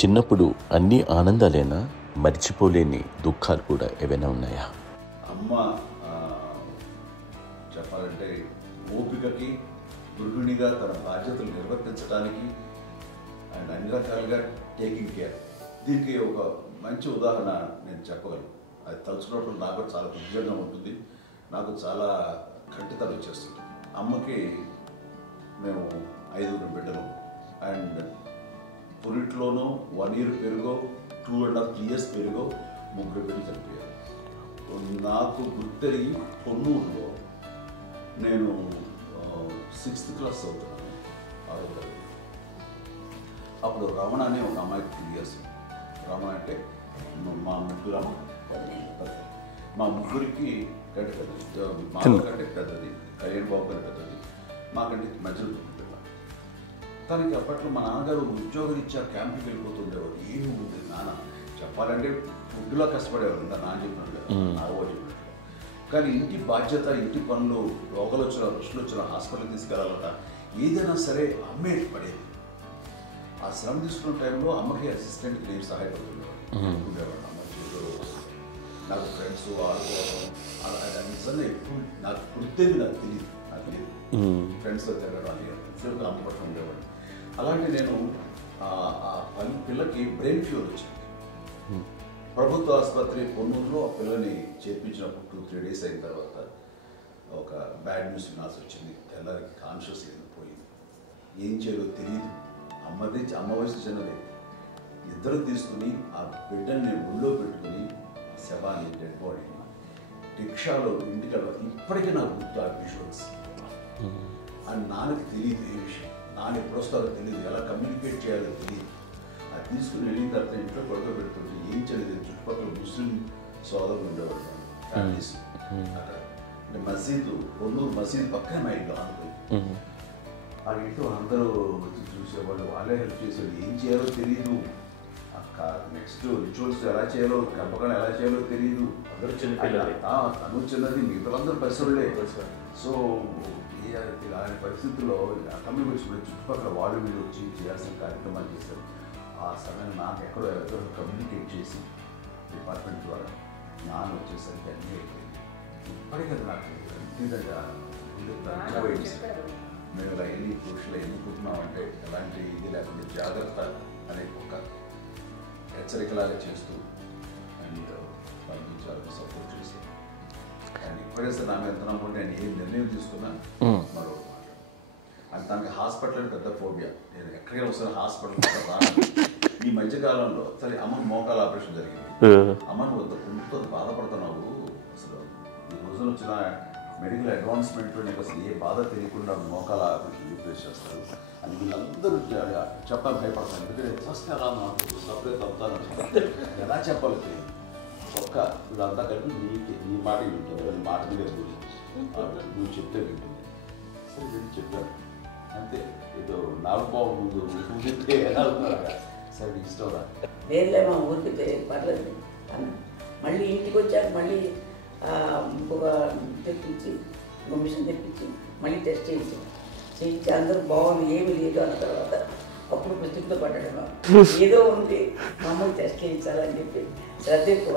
చిన్నప్పుడు అన్ని ఆనందాలేనా, మర్చిపోలేని దుఃఖాలు కూడా ఏవైనా ఉన్నాయా? అమ్మ చెప్పాలంటే ఓపికకి, గృహిణిగా తన బాధ్యతలు నిర్వర్తించడానికి అండ్ అన్ని రకాలుగా టేకింగ్ కేర్, దీనికి ఒక మంచి ఉదాహరణ నేను చెప్పగలను. అది తలుచుకోవడం నాకు చాలా ఉద్యోగంగా ఉంటుంది, నాకు చాలా కంటితలు వచ్చేస్తుంది. అమ్మకి మేము 5 బిడ్డలు అండ్ పురిట్లోనూ 1 year పెరుగో 2.5 years పెరుగో 3 బిడ్డలు చనిపోయారు. నాకు గుర్తెరిగి పొన్నూరులో నేను 6th class చదువుతున్నాను, 6వ తరగతి. అప్పుడు రమణ అనే ఒక అమ్మాయికి 3 years. రమణ అంటే మా ముగ్గురికి కంటే పెద్దది, మా కంటే పెద్దది, కళ్యాణ్ బాబు కంటే పెద్దది, మాకంటే మధ్యలో పిల్ల. తనకి అప్పట్లో మా నాన్నగారు ఉద్యోగరీత్యా క్యాంప్కి వెళ్ళిపోతుండేవారు. ఏమి ఉంది నాన్న చెప్పాలంటే ఫుడ్లో కష్టపడేవారు, ఇంకా నాన్న చెప్పినట్టు నాగో చెప్పినట్లు. కానీ ఇంటి బాధ్యత, ఇంటి పనులు, రోగాలు వచ్చిన రుచులు వచ్చిన హాస్పిటల్కి తీసుకెళ్ళాలట, ఏదైనా సరే అమ్మే పడేది. ఆ శ్రమ తీసుకున్న టైంలో అమ్మకి అసిస్టెంట్కి నేను సహాయపడుతుండేవాడు. అమ్మ చేతులు నాకు ఫ్రెండ్స్ ఆడుకోవడం అలా నిజంగా ఎప్పుడు నాకు గుర్తేది, నాకు తెలియదు ఫ్రెండ్స్తో తిరగడం అని సేపు అమ్మ పట్ల ఉండేవాడు. అలాంటి నేను ఆ పిల్లకి బ్రెయిన్ ఫ్యూర్ వచ్చింది. ప్రభుత్వ ఆసుపత్రి పొన్నూరులో ఆ పిల్లని చేర్పించినప్పుడు 2-3 days అయిన తర్వాత ఒక బ్యాడ్ న్యూస్ వినాల్సి వచ్చింది. తెల్లారికి కాన్షియస్ పోయింది, ఏం చేయాలో తెలియదు. అమ్మ వయసు చిన్నదే. ఇద్దరు తీసుకుని ఆ బిడ్డని నేను ఒళ్ళో పెట్టుకుని శవాన్ని, డెడ్ బాడీని రిక్షాలో ఇంటికి వెళ్ళి ఇప్పటికీ నాకు గుర్తు ఆ విజువల్స్. అని నాన్నకి తెలియదు ఏ విషయం, నాన్న ఎప్పుడు వస్తారో తెలియదు, ఎలా కమ్యూనికేట్ చేయాలో తెలియదు. అది తీసుకుని వెళ్ళిన తర్వాత ఇంట్లో పడుకోబెడుతుంటే ఏం చేయలేదు. చుట్టుపక్కల ముస్లిం సోదరులు ఉండేవాళ్ళు, ఫ్యామిలీస్ అక్కడ. అంటే మసీదు, పొన్నూరు మసీదు పక్కన మా ఇంట్లో అనుకుని ఆ ఇంట్లో అందరూ వచ్చి చూసేవాళ్ళు, వాళ్ళే హెల్ప్ చేసేవాళ్ళు. ఏం చేయాలో తెలియదు, నెక్స్ట్ రిచువల్స్ ఎలా చేయాలో, కంపకం ఎలా చేయాలో తెలియదు. అందరూ చిన్నపిల్లలే, తను చిన్నది, మిగతాలందరూ పరిసరులే. సో అలాంటి పరిస్థితుల్లో కమ్మి వచ్చినప్పుడు చుట్టుపక్కల వాళ్ళు మీరు వచ్చి చేయాల్సిన కార్యక్రమాలు చేశారు. ఆ సమయం నాకు ఎక్కడో కమ్యూనికేట్ చేసి డిపార్ట్మెంట్ ద్వారా నాన్న వచ్చేసరికి అన్నీ అయిపోయింది. ఇప్పటికీ నాకు మేము ఇలా ఎన్ని పురుషులు ఎన్నుకుంటున్నామంటే ఎలాంటి ఇది లేకుండా జాగ్రత్త అనే ఒక హెచ్చరికలాగా చేస్తూ అండ్ వాళ్ళకి చాలా సపోర్ట్ చేసి అండ్ ఇప్పుడైతే నా మీద నమ్ముకుంటే నేను ఏం నిర్ణయం తీసుకున్నా మరో మాట. అండ్ తనకి హాస్పిటల్ పెద్ద ఫోబియా. నేను ఎక్కడికి వస్తున్నా హాస్పిటల్ ఈ మధ్యకాలంలో సరే అమ్మ మోకాల ఆపరేషన్ జరిగింది. అమ్మను కొంత బాధపడుతున్నావు, అసలు ఈ రోజున వచ్చిన మెడికల్ అడ్వాన్స్మెంట్ నీకు అసలు ఏ బాధ తెలియకుండా మోకాల ఆపరేషన్ రీప్లేస్ చేస్తారు అని వీళ్ళందరూ చెప్పాలి, భయపడతాను. ఎందుకంటే ఫస్ట్ ఎలా నాకు సపరేట్ అవుతాను, ఎలా చెప్పాలి తెలియదు. ఒక్క వీళ్ళంతా కలిపి నీ మాట వింటుంది, అది మాట మీద నువ్వు చెప్తే వింటుంది. సరే నేను చెప్పాను అంతే, ఏదో నాకు బాగుండు నువ్వు ఎలా ఉన్నారా, సరే ఇష్టం రా వేర్లే మా ఊరికి పర్లేదు. మళ్ళీ ఇంటికి వచ్చాక మళ్ళీ ఇంకొక తెప్పించి, మిషన్ తెప్పించి మళ్ళీ టెస్ట్ చేయించి అందరూ బాగుంది, ఏమి లేదు అన్న తర్వాత అప్పుడు పుస్తకంతో పడ్డాడు. ఏదో ఉంది, మమ్మల్ని టెస్ట్ చేయించాలని చెప్పి శ్రద్ధ ఎక్కువ.